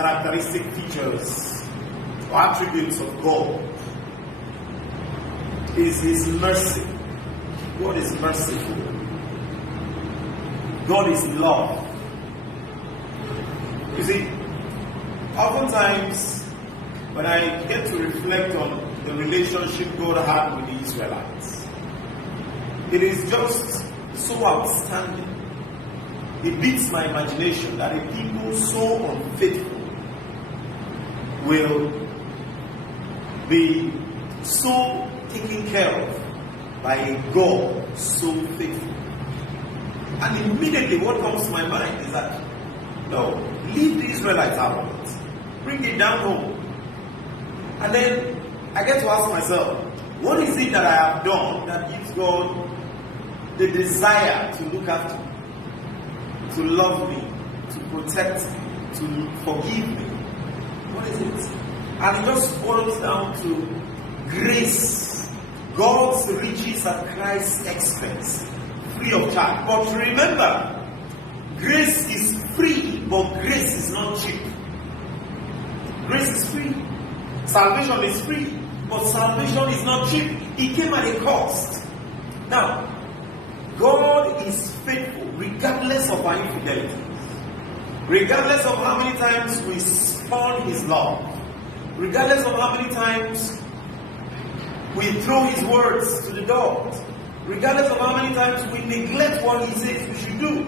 characteristic features or attributes of God is His mercy. God is merciful. God is love. You see, oftentimes when I get to reflect on the relationship God had with the Israelites, it is just so outstanding. It beats my imagination that a people so unfaithful will be so taken care of by a God so faithful. And immediately what comes to my mind is that, no, leave the Israelites out of it. Bring it down home. And then I get to ask myself, what is it that I have done that gives God the desire to look after me, to love me, to protect me, to forgive me? What is it? And it just boils down to grace. God's riches at Christ's expense, free of charge. But remember, grace is free, but grace is not cheap. Grace is free. Salvation is free, but salvation is not cheap. It came at a cost. Now, God is faithful regardless of our infidelities, regardless of how many times we spurn His love, regardless of how many times we throw His words to the dogs, regardless of how many times we neglect what He says we should do.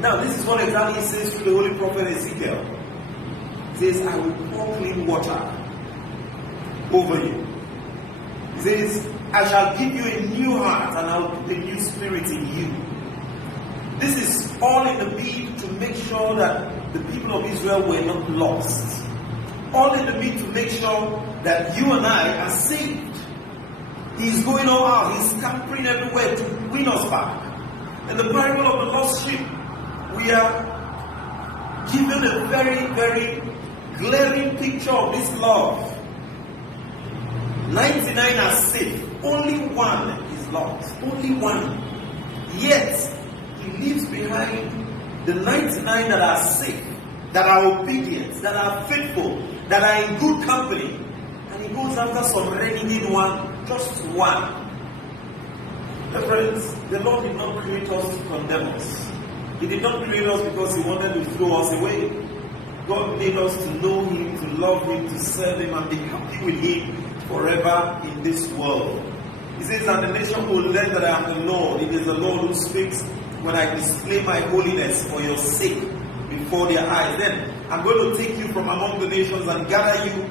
Now, this is what exactly He says to the Holy Prophet Ezekiel. He says, I will pour clean water over you. He says, I shall give you a new heart and I will put a new spirit in you. This is all in the bid to make sure that the people of Israel were not lost. All in the bid to make sure that you and I are saved. He's going all out. He's scampering everywhere to win us back. In the parable of the lost sheep, we are given a very, very glaring picture of this love. 99 are safe. Only one is lost. Only one. Yet, He leaves behind the 99 that are safe, that are obedient, that are faithful, that are in good company. And He goes after some renegade one, just one. My friends, the Lord did not create us to condemn us. He did not create us because He wanted to throw us away. God made us to know Him, to love Him, to serve Him, and be happy with Him forever in this world. He says that the nation will learn that I am the Lord. It is the Lord who speaks when I display my holiness for your sake before their eyes. Then I'm going to take you from among the nations and gather you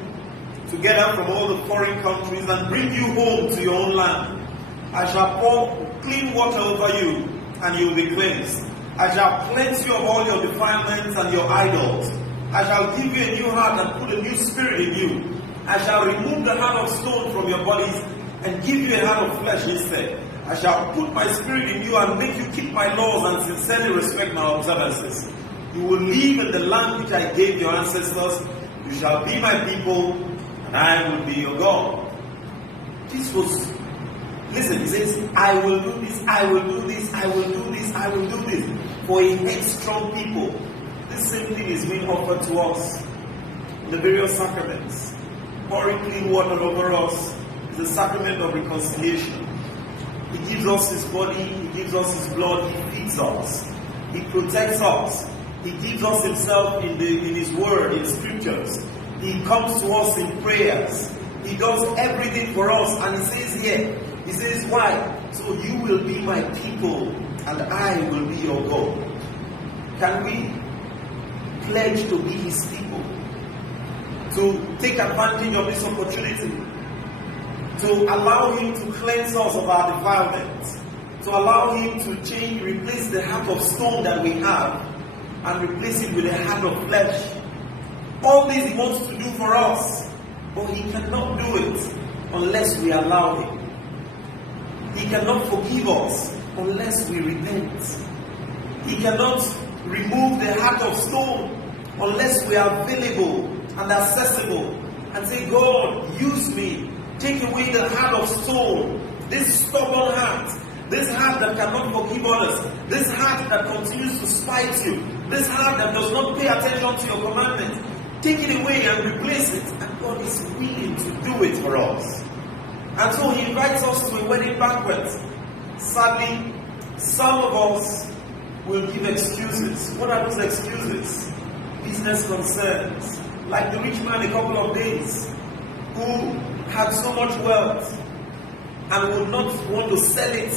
together from all the foreign countries and bring you home to your own land. I shall pour clean water over you and you will be cleansed. I shall cleanse you of all your defilements and your idols. I shall give you a new heart and put a new spirit in you. I shall remove the heart of stone from your bodies and give you a heart of flesh instead. I shall put my spirit in you and make you keep my laws and sincerely respect my observances. You will live in the land which I gave your ancestors. You shall be my people, and I will be your God. This was, listen, He says, I will do this, I will do this, I will do this, I will do this. For a headstrong people. This same thing is being offered to us in the various sacraments. Pouring clean water over us is the sacrament of reconciliation. He gives us His body, He gives us His blood, He feeds us, He protects us, He gives us Himself in His word, in scriptures. He comes to us in prayers. He does everything for us. And He says here, He says, why? So you will be my people and I will be your God. Can we pledge to be His people? To take advantage of this opportunity, to allow Him to cleanse us of our defilements, to allow Him to change, replace the heart of stone that we have, and replace it with a heart of flesh. All this He wants to do for us, but He cannot do it unless we allow Him. He cannot forgive us unless we repent. He cannot remove the heart of stone unless we are available and accessible and say, God, use me. Take away the heart of stone, this stubborn heart, this heart that cannot forgive others, this heart that continues to spite you, This heart that does not pay attention to your commandment, take it away and replace it. And God is willing to do it for us. And so He invites us to a wedding banquet. Sadly, some of us will give excuses. What are those excuses? Business concerns. Like the rich man a couple of days who had so much wealth and would not want to sell it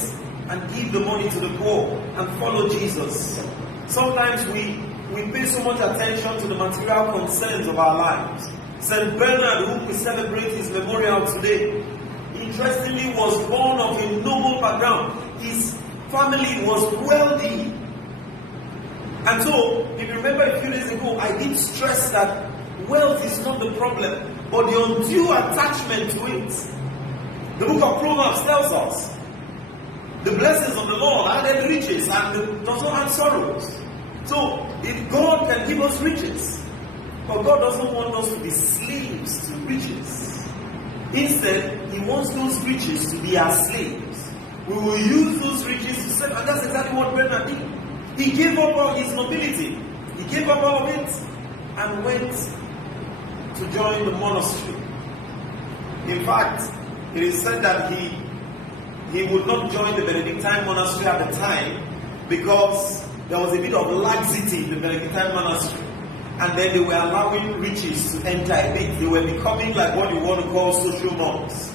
and give the money to the poor and follow Jesus. Sometimes we pay so much attention to the material concerns of our lives. St. Bernard, whom we celebrate his memorial today, interestingly was born of a noble background. His family was wealthy. And so, if you remember a few days ago, I did stress that wealth is not the problem, but the undue attachment to it. The book of Proverbs tells us, the blessings of the Lord added riches and does not add sorrows. So, if God can give us riches, but God doesn't want us to be slaves to riches. Instead, He wants those riches to be our slaves. We will use those riches to serve, and that's exactly what Bernard did. He gave up all his nobility. He gave up all of it and went to join the monastery. In fact, it is said that he would not join the Benedictine monastery at the time because there was a bit of laxity in the Benedictine monastery. And then they were allowing riches to enter a bit. They were becoming like what you want to call social monks.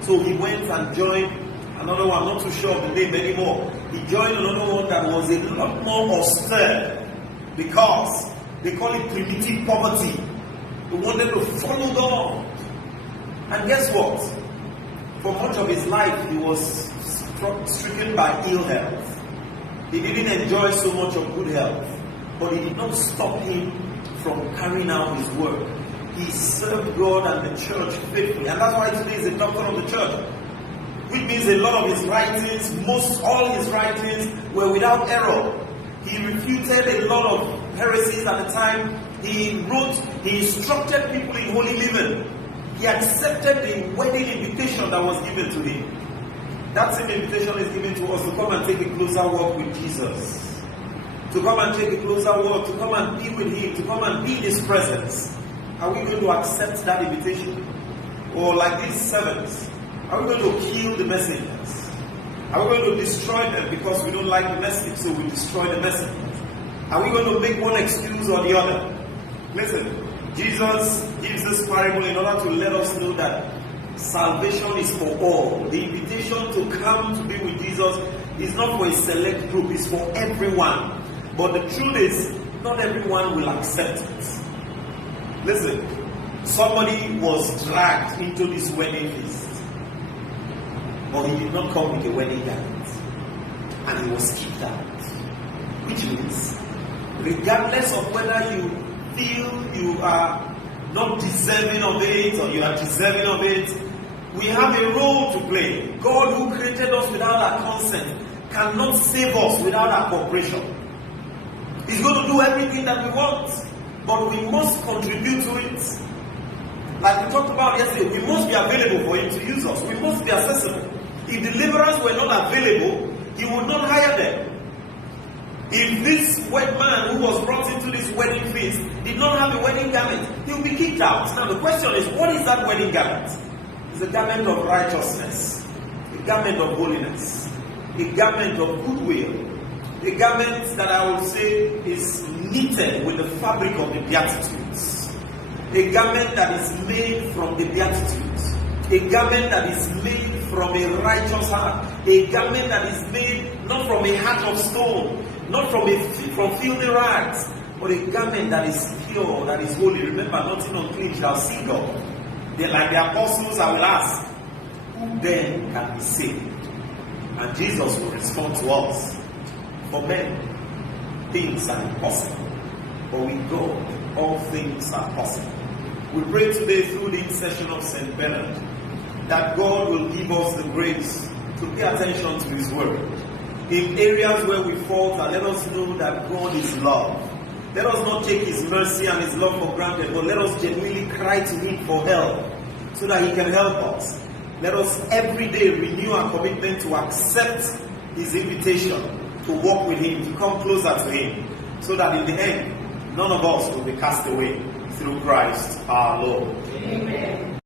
So he went and joined another one, I'm not too sure of the name anymore. He joined another one that was a lot more austere because they call it primitive poverty. He wanted to follow God. And guess what? For much of his life, he was stricken by ill health. He didn't enjoy so much of good health, but it did not stop him from carrying out his work. He served God and the church faithfully. And that's why today he's a doctor of the church. Which means a lot of his writings, all his writings were without error. He refuted a lot of heresies at the time. He instructed people in holy living. He accepted the wedding invitation that was given to him. That same invitation is given to us to come and take a closer walk with Jesus. To come and take a closer walk, to come and be with Him, to come and be in His presence. Are we going to accept that invitation? Or like these servants, are we going to kill the messengers? Are we going to destroy them because we don't like the message, so we destroy the messengers? Are we going to make one excuse or the other? Listen, Jesus gives this parable in order to let us know that salvation is for all. The invitation to come to be with Jesus is not for a select group, it's for everyone. But the truth is, not everyone will accept it. Listen, somebody was dragged into this wedding feast. But he did not come with a wedding garment. And he was kicked out. Which means, regardless of whether you feel you are not deserving of it or you are deserving of it, we have a role to play. God, who created us without our consent, cannot save us without our cooperation. He's going to do everything that we want, but we must contribute to it. Like we talked about yesterday, we must be available for Him to use us. We must be accessible. If deliverers were not available, He would not hire them. If this wed man who was brought into this wedding feast did not have a wedding garment, he would be kicked out. Now the question is, what is that wedding garment? It's a garment of righteousness, a garment of holiness, a garment of goodwill, a garment that I would say is knitted with the fabric of the Beatitudes, a garment that is made from the Beatitudes, a garment that is made from a righteous heart, a garment that is made not from a heart of stone, not from filthy rags, but a garment that is pure, that is holy. Remember, nothing unclean shall see God. They're like the apostles. I will ask, who then can be saved? And Jesus will respond to us. For men, things are impossible, but with God, all things are possible. We pray today through the intercession of St. Bernard that God will give us the grace to pay attention to His word. In areas where we falter, let us know that God is love. Let us not take His mercy and His love for granted, but let us genuinely cry to Him for help so that He can help us. Let us every day renew our commitment to accept His invitation to walk with Him, to come closer to Him. so that in the end, none of us will be cast away through Christ our Lord. Amen.